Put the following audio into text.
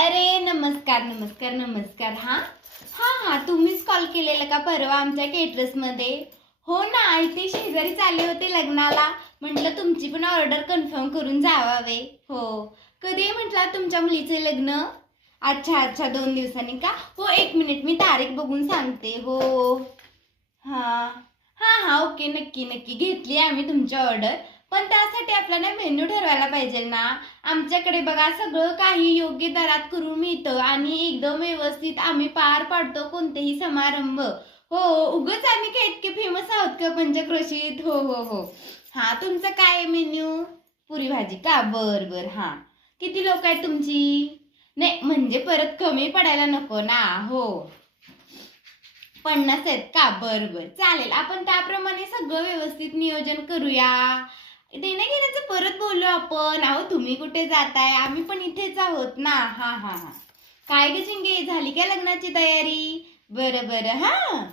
अरे नमस्कार नमस्कार नमस्कार. हा हा हा तुम्हीच कॉल केलेला का परवा आमच्या केटरर्स मध्ये? हो ना, इथे शेजारी चालले होते लग्नाला. म्हटलं तुमची पण ऑर्डर कन्फर्म करून जावावे. हो, कधी आहे म्हटलं तुमच्या मुलीचे लग्न? अच्छा अच्छा, 2 दिवसांनी का? हो, 1 मिनिट मी तारीख बघून सांगते. हो हा हा हा, ओके, नक्की नक्की घेतली आम्ही तुमची ऑर्डर. पण त्यासाठी आपल्याला मेन्यू ठरवायला पाहिजे ना. आमच्याकडे बघा सगळं काही योग्य दरात करून मिळतं आणि एकदम व्यवस्थित आम्ही पार पाडतो कोणतेही समारंभ. हो, उगच आम्ही काय इतके फेमस आहोत का पंचक्रोशीत? हो हो हो. हा, तुमचं काय मेन्यू? पुरी भाजी का? बर बर. हा, किती लोक आहेत तुमची? नाही म्हणजे परत कमी पडायला नको ना. हो, 50 आहेत का? बर बर, चालेल. आपण त्याप्रमाणे सगळं व्यवस्थित नियोजन करूया. देण्या घेण्याचं परत बोलू आपण. अहो तुम्ही कुठे जाताय, आम्ही पण इथेच आहोत ना. हा हा हा. काय ग चिंगे, झाली काय लग्नाची तयारी? बरं बरं. हा